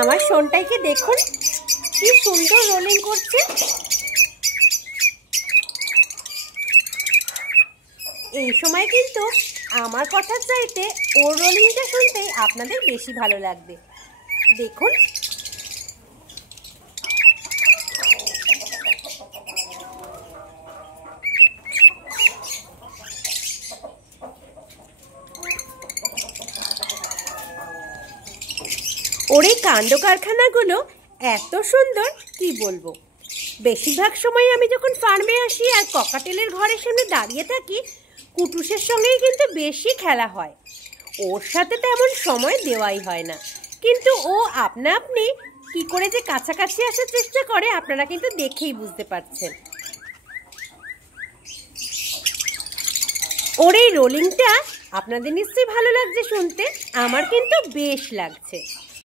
আমার শোনটাইকে দেখুন কি সুন্দর রোলিং করছে। এই সময় কিন্তু আমার কথার চাইতে ওর রোলিংটা শুনতেই আপনাদের বেশি ভালো লাগবে। দেখুন ওর এই কাণ্ড কারখানাগুলো এত সুন্দর কি বলবো। বেশিরভাগ সময় আমি যখন ফার্মে আসি আর ককাটেলের ঘরের সামনে দাঁড়িয়ে থাকি, কুটুসের সঙ্গেই কিন্তু বেশি খেলা হয়। ওর সাথে তেমন সময় দেওয়াই হয় না, কিন্তু ও আপনা আপনি কি করে যে কাছাকাছি আসার চেষ্টা করে আপনারা কিন্তু দেখেই বুঝতে পারছেন। ওর এই রোলিংটা আপনাদের নিশ্চয়ই ভালো লাগছে শুনতে, আমার কিন্তু বেশ লাগছে।